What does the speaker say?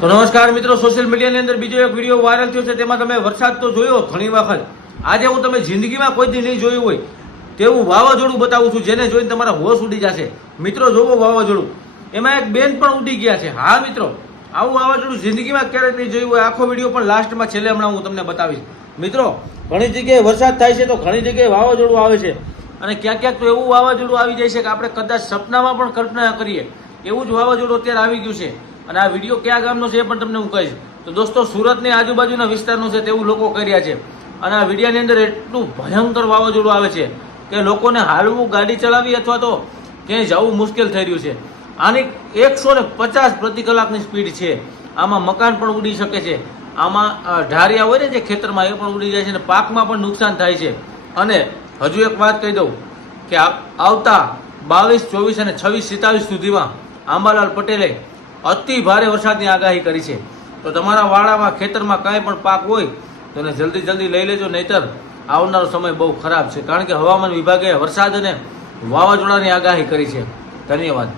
તો નમસ્કાર મિત્રો, સોશિયલ મીડિયાની અંદર બીજો એક વિડીયો વાયરલ થયો છે. તેમાં તમે વરસાદ તો જોયો ઘણી વખત. આજે હું તમે જિંદગીમાં કોઈ દી નહીં જોયું હોય તેવું વાવાઝોડું બતાવું છું, જેને જોઈને તમારા હોશ ઉડી જશે. મિત્રો જોવો વાવાઝોડું, એમાં એક બેન પણ ઉડી ગયા છે. હા મિત્રો, આવું વાવાઝોડું જિંદગીમાં ક્યારેક નહીં જોયું હોય. આખો વિડીયો પણ લાસ્ટમાં છેલ્લે હમણાં હું તમને બતાવીશ. મિત્રો ઘણી જગ્યાએ વરસાદ થાય છે તો ઘણી જગ્યાએ વાવાઝોડું આવે છે, અને ક્યાંક ક્યાંક તો એવું વાવાઝોડું આવી જાય છે કે આપણે કદાચ સપનામાં પણ કલ્પના કરીએ એવું જ વાવાઝોડું અત્યારે આવી ગયું છે. અને આ વિડીયો કયા ગામનો છે એ પણ તમને હું કહીશ. તો દોસ્તો, સુરતની આજુબાજુના વિસ્તારનો છે તેવું લોકો કહી રહ્યા છે. અને આ વિડીયાની અંદર એટલું ભયંકર વાવાઝોડું આવે છે કે લોકોને હાલવું, ગાડી ચલાવવી અથવા તો ક્યાંય જવું મુશ્કેલ થઈ રહ્યું છે. આની 150 પ્રતિ કલાકની સ્પીડ છે. આમાં મકાન પણ ઉડી શકે છે, આમાં ઢારિયા હોય ને જે ખેતરમાં એ પણ ઉડી જાય છે, અને પાકમાં પણ નુકસાન થાય છે. અને હજુ એક વાત કહી દઉં કે આવતા 22, 24 અને 26, 27 સુધીમાં આંબાલાલ પટેલે અતિ ભારે વરસાદની આગાહી કરી છે. તો તમારા વાડામાં, ખેતરમાં કાંઈ પણ પાક હોય તો એને જલ્દી લઈ લેજો, નહીતર આવનારો સમય બહુ ખરાબ છે. કારણ કે હવામાન વિભાગે વરસાદ અને વાવાઝોડાની આગાહી કરી છે. ધન્યવાદ.